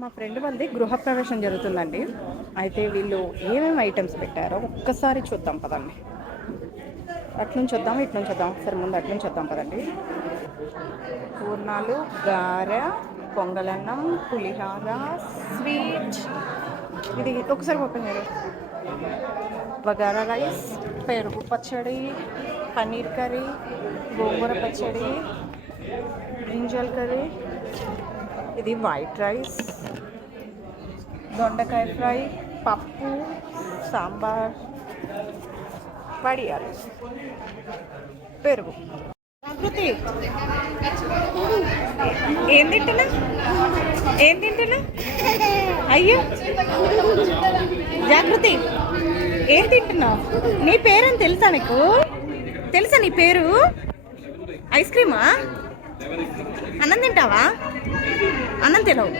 మా ఫ్రెండ్ వాళ్ళది గృహప్రవేశం జరుగుతుందండి. అయితే వీళ్ళు ఏమేమి ఐటమ్స్ పెట్టారో ఒక్కసారి చూద్దాం పదండి. అట్నుంచి వద్దాం, ఇట్నుంచి వద్దాం. ఒకసారి ముందు అట్నుంచి వద్దాం పదండి. పూర్ణాలు, గారె, పొంగలన్నం, పులిహార, స్వీట్. ఇది ఒకసారి ఓపెన్ చేయాలి. బగారా రైస్, పెరుగు పచ్చడి, పన్నీర్ కర్రీ, గోంగూర పచ్చడి, బ్రింజల్ కర్రీ, ఇది వైట్ రైస్, దొండకాయ ఫ్రై, పప్పు, సాంబార్, వడియాలు, పెరుగు. జాగృతి, ఏం తింటున్నా? ఏం తింటున్నా? అయ్యో జాగృతి, ఏం తింటున్నావు? నీ పేరని తెలుసా నీకు? తెలుసా నీ పేరు? ఐస్ క్రీమా? అన్నం తింటావా? అన్నం తినవు.